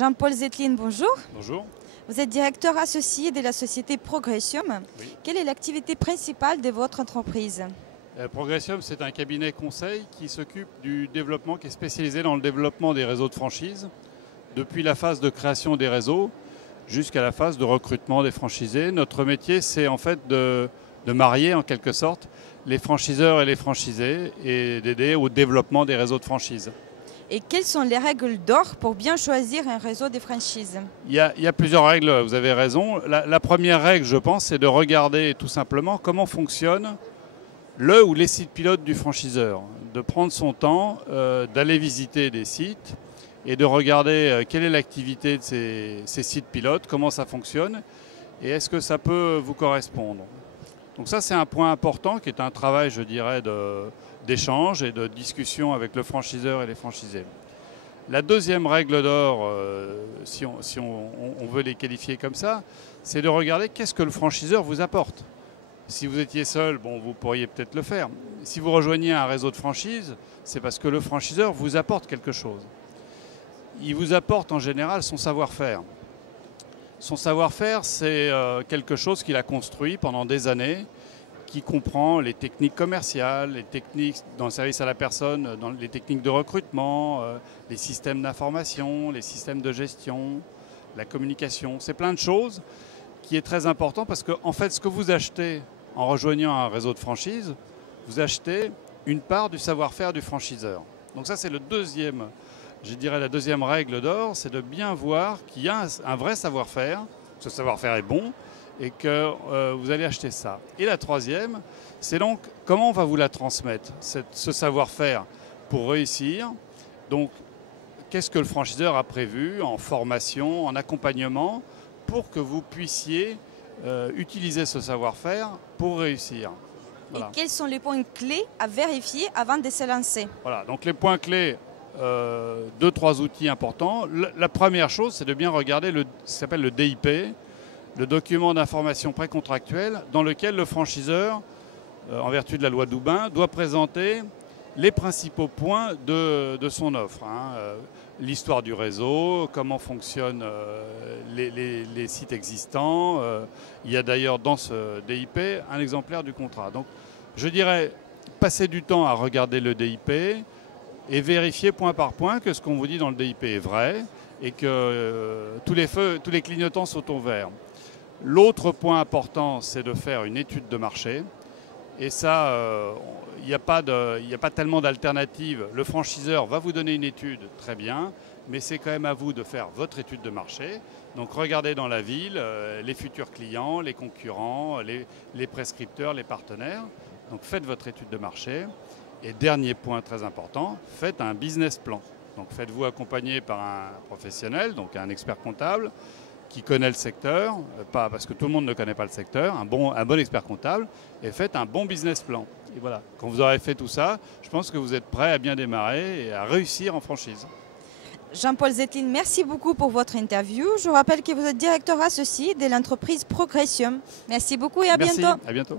Jean-Paul Zetline, bonjour. Bonjour. Vous êtes directeur associé de la société Progressium. Oui. Quelle est l'activité principale de votre entreprise? Progressium, c'est un cabinet conseil qui s'occupe du développement, qui est spécialisé dans le développement des réseaux de franchise, depuis la phase de création des réseaux jusqu'à la phase de recrutement des franchisés. Notre métier, c'est en fait de marier en quelque sorte les franchiseurs et les franchisés et d'aider au développement des réseaux de franchise. Et quelles sont les règles d'or pour bien choisir un réseau de franchise? Il y a plusieurs règles, vous avez raison. La première règle, je pense, c'est de regarder tout simplement comment fonctionne le ou les sites pilotes du franchiseur. De prendre son temps, d'aller visiter des sites et de regarder quelle est l'activité de ces sites pilotes, comment ça fonctionne et est-ce que ça peut vous correspondre. Donc ça, c'est un point important qui est un travail, je dirais, d'échange et de discussion avec le franchiseur et les franchisés. La deuxième règle d'or, si on veut les qualifier comme ça, c'est de regarder qu'est-ce que le franchiseur vous apporte. Si vous étiez seul, bon, vous pourriez peut-être le faire. Si vous rejoignez un réseau de franchise, c'est parce que le franchiseur vous apporte quelque chose. Il vous apporte en général son savoir-faire. Son savoir-faire, c'est quelque chose qu'il a construit pendant des années, qui comprend les techniques commerciales, les techniques dans le service à la personne, dans les techniques de recrutement, les systèmes d'information, les systèmes de gestion, la communication. C'est plein de choses qui est très important parce que en fait, ce que vous achetez en rejoignant un réseau de franchise, vous achetez une part du savoir-faire du franchiseur. Donc ça, c'est le deuxième, je dirais la deuxième règle d'or, c'est de bien voir qu'il y a un vrai savoir-faire, ce savoir-faire est bon, et que vous allez acheter ça. Et la troisième, c'est donc comment on va vous la transmettre, ce savoir-faire, pour réussir. Donc, qu'est-ce que le franchiseur a prévu en formation, en accompagnement, pour que vous puissiez utiliser ce savoir-faire pour réussir. Voilà. Et quels sont les points clés à vérifier avant de se lancer? Voilà, donc les points clés, deux, trois outils importants. La première chose, c'est de bien regarder ce qui s'appelle le DIP, le document d'information précontractuelle, dans lequel le franchiseur, en vertu de la loi Doubin, doit présenter les principaux points de son offre. L'histoire du réseau, comment fonctionnent les sites existants. Il y a d'ailleurs dans ce DIP un exemplaire du contrat. Donc je dirais, passez du temps à regarder le DIP et vérifier point par point que ce qu'on vous dit dans le DIP est vrai et que tous les clignotants sont au vert. L'autre point important, c'est de faire une étude de marché. Et ça, il n'y a pas tellement d'alternatives. Le franchiseur va vous donner une étude, très bien, mais c'est quand même à vous de faire votre étude de marché. Donc regardez dans la ville les futurs clients, les concurrents, les prescripteurs, les partenaires. Donc faites votre étude de marché. Et dernier point très important, faites un business plan. Donc faites-vous accompagner par un professionnel, donc un expert comptable, qui connaît le secteur, pas parce que tout le monde ne connaît pas le secteur, un bon expert comptable, et faites un bon business plan. Et voilà, quand vous aurez fait tout ça, je pense que vous êtes prêt à bien démarrer et à réussir en franchise. Jean-Paul Zetline, merci beaucoup pour votre interview. Je rappelle que vous êtes directeur associé de l'entreprise Progressium. Merci beaucoup et à bientôt. À bientôt.